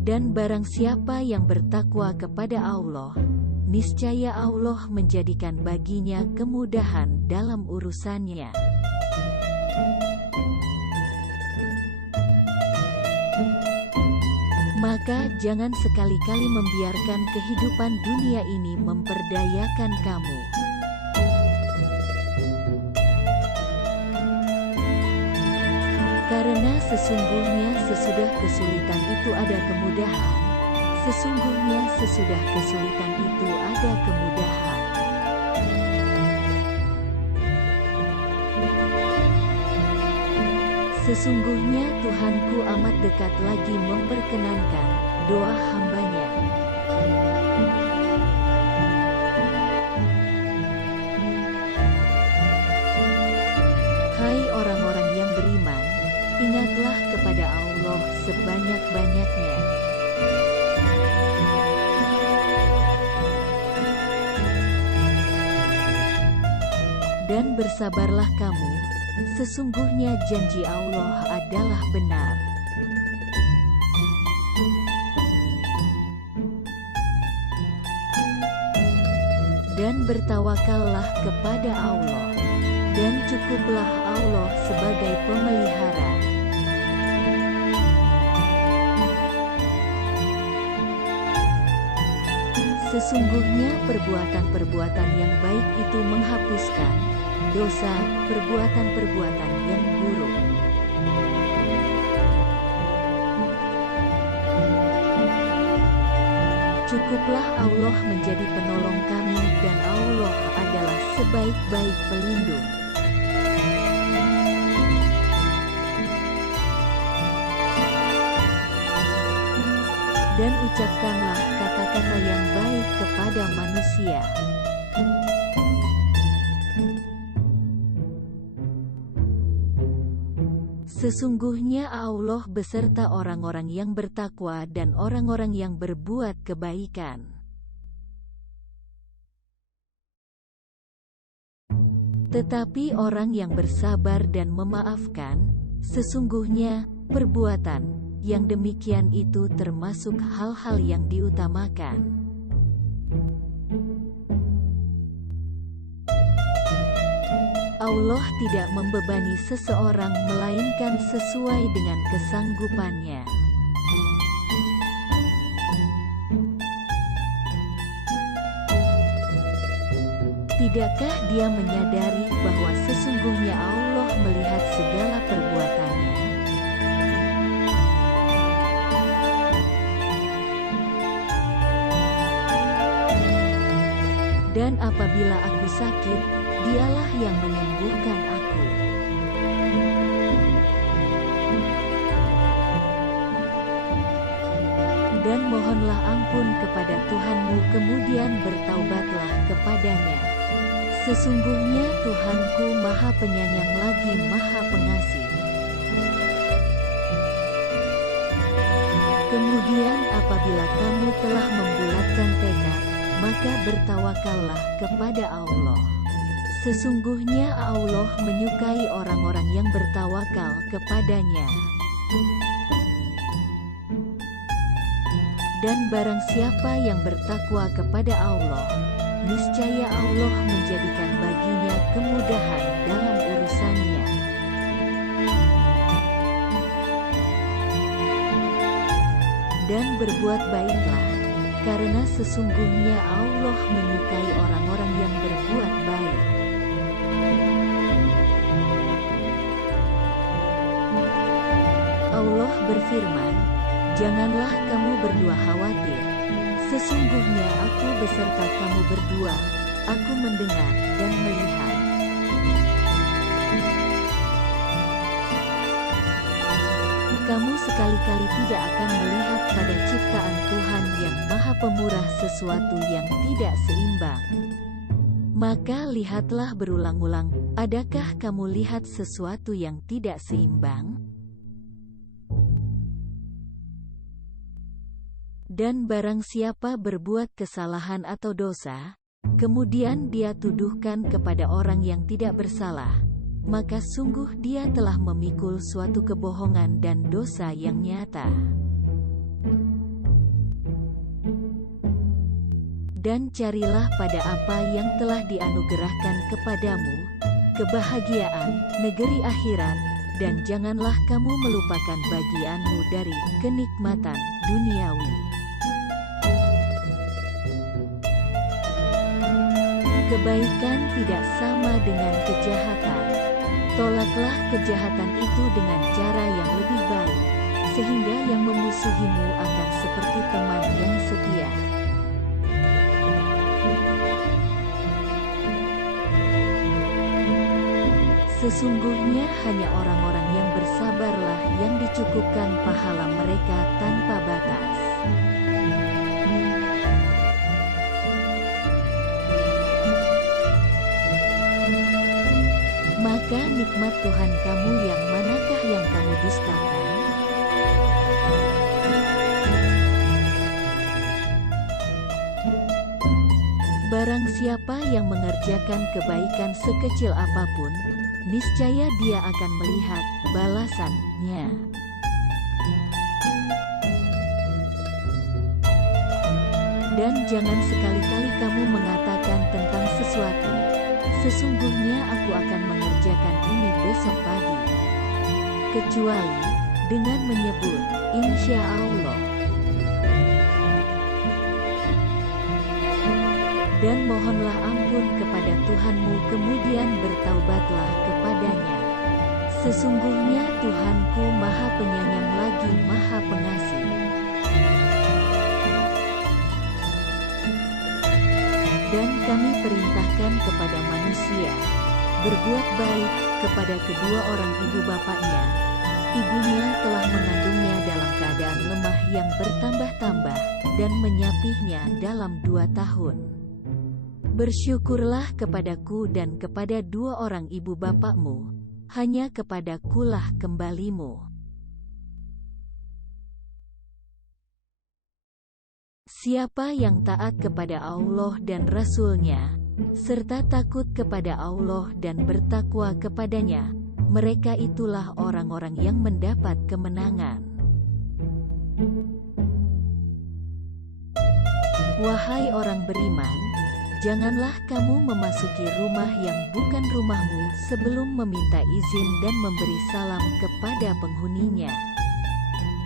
Dan barang siapa yang bertakwa kepada Allah, niscaya Allah menjadikan baginya kemudahan dalam urusannya. Maka jangan sekali-kali membiarkan kehidupan dunia ini memperdayakan kamu. Karena sesungguhnya sesudah kesulitan itu ada kemudahan. Sesungguhnya sesudah kesulitan itu ada kemudahan. Sesungguhnya Tuhanku amat dekat lagi memperkenankan doa hambanya. Hai orang-orang yang beriman, ingatlah kepada Allah sebanyak-banyaknya. Dan bersabarlah kamu, sesungguhnya janji Allah adalah benar. Dan bertawakallah kepada Allah, dan cukuplah Allah sebagai pemelihara. Sesungguhnya perbuatan-perbuatan yang baik itu menghapuskan dosa, perbuatan-perbuatan yang buruk. Cukuplah Allah menjadi penolong kami dan Allah adalah sebaik-baik pelindung. Dan ucapkanlah kata-kata yang baik kepada manusia. Sesungguhnya Allah beserta orang-orang yang bertakwa dan orang-orang yang berbuat kebaikan. Tetapi orang yang bersabar dan memaafkan, sesungguhnya perbuatan yang demikian itu termasuk hal-hal yang diutamakan. Allah tidak membebani seseorang melainkan sesuai dengan kesanggupannya. Tidakkah dia menyadari bahwa sesungguhnya Allah melihat segala perbuatannya? Dan apabila aku sakit, Dialah yang menyembuhkan aku. Dan mohonlah ampun kepada Tuhanmu, kemudian bertaubatlah kepadanya. Sesungguhnya Tuhanku Maha Penyayang lagi Maha Pengasih. Kemudian apabila kamu telah membulatkan tekad, maka bertawakallah kepada Allah. Sesungguhnya Allah menyukai orang-orang yang bertawakal kepadanya. Dan barang siapa yang bertakwa kepada Allah, niscaya Allah menjadikan baginya kemudahan dalam urusannya. Dan berbuat baiklah, karena sesungguhnya Allah menyukai orang-orang yang berbuat baik. Allah berfirman, janganlah kamu berdua khawatir. Sesungguhnya aku beserta kamu berdua, aku mendengar dan melihat. Kamu sekali-kali tidak akan melihat pada ciptaan Tuhan yang Maha Pemurah sesuatu yang tidak seimbang. Maka lihatlah berulang-ulang, adakah kamu lihat sesuatu yang tidak seimbang? Dan barang siapa berbuat kesalahan atau dosa, kemudian dia tuduhkan kepada orang yang tidak bersalah, maka sungguh dia telah memikul suatu kebohongan dan dosa yang nyata. dan carilah pada apa yang telah dianugerahkan kepadamu, kebahagiaan negeri akhirat, dan janganlah kamu melupakan bagianmu dari kenikmatan duniawi. Kebaikan tidak sama dengan kejahatan. Tolaklah kejahatan itu dengan cara yang lebih baik, sehingga yang memusuhimu akan seperti teman yang setia. Sesungguhnya hanya orang-orang yang bersabarlah yang dicukupkan pahala mereka tanpa batas. Maka nikmat Tuhan kamu yang manakah yang kamu dustakan? Barang siapa yang mengerjakan kebaikan sekecil apapun, niscaya dia akan melihat balasannya. Dan jangan sekali-kali kamu mengatakan tentang sesuatu, sesungguhnya aku akan mengerjakan ini besok pagi. Kecuali dengan menyebut, insya Allah. Dan mohonlah ampun kepada Tuhanmu kemudian bertaubatlah kepadanya. Sesungguhnya Tuhanku Maha Penyayang lagi Maha Pengasih. Dan kami perintahkan kepada manusia, berbuat baik kepada kedua orang ibu bapaknya. Ibunya telah mengandungnya dalam keadaan lemah yang bertambah-tambah, dan menyapihnya dalam 2 tahun. Bersyukurlah kepadaku dan kepada dua orang ibu bapakmu, hanya kepadakulah kembalimu. Siapa yang taat kepada Allah dan Rasul-Nya, serta takut kepada Allah dan bertakwa kepadanya, mereka itulah orang-orang yang mendapat kemenangan. Wahai orang beriman, janganlah kamu memasuki rumah yang bukan rumahmu sebelum meminta izin dan memberi salam kepada penghuninya.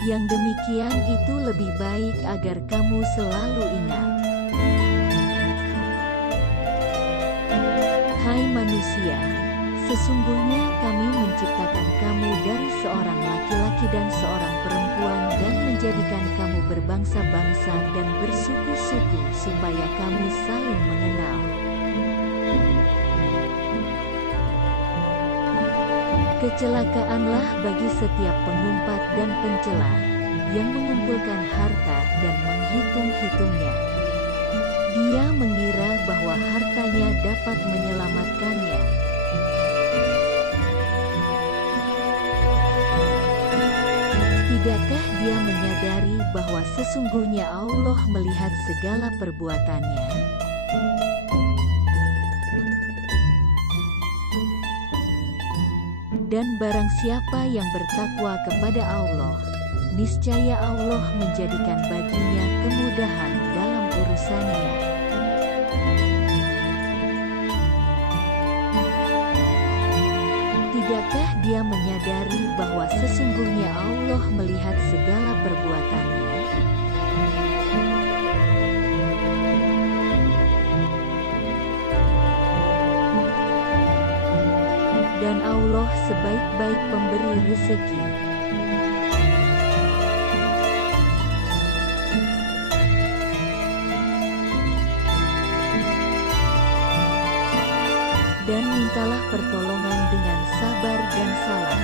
Yang demikian itu lebih baik agar kamu selalu ingat. Hai manusia, sesungguhnya kami menciptakan kamu dari seorang laki-laki dan seorang perempuan dan menjadikan kamu berbangsa-bangsa dan bersuku-suku supaya kamu saling mengenal. Kecelakaanlah bagi setiap pengumpat dan pencela yang mengumpulkan harta dan menghitung-hitungnya. Dia mengira bahwa hartanya dapat menyelamatkannya. Tidakkah dia menyadari bahwa sesungguhnya Allah melihat segala perbuatannya? Dan barang siapa yang bertakwa kepada Allah, niscaya Allah menjadikan baginya kemudahan dalam urusannya. Tidakkah dia menyadari bahwa sesungguhnya Allah melihat segala perbuatannya? Dan Allah sebaik-baik pemberi rezeki. Dan mintalah pertolongan dengan sabar dan salat.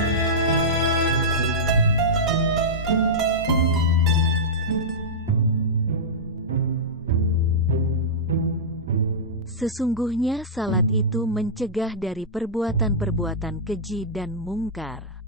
Sesungguhnya salat itu mencegah dari perbuatan-perbuatan keji dan mungkar.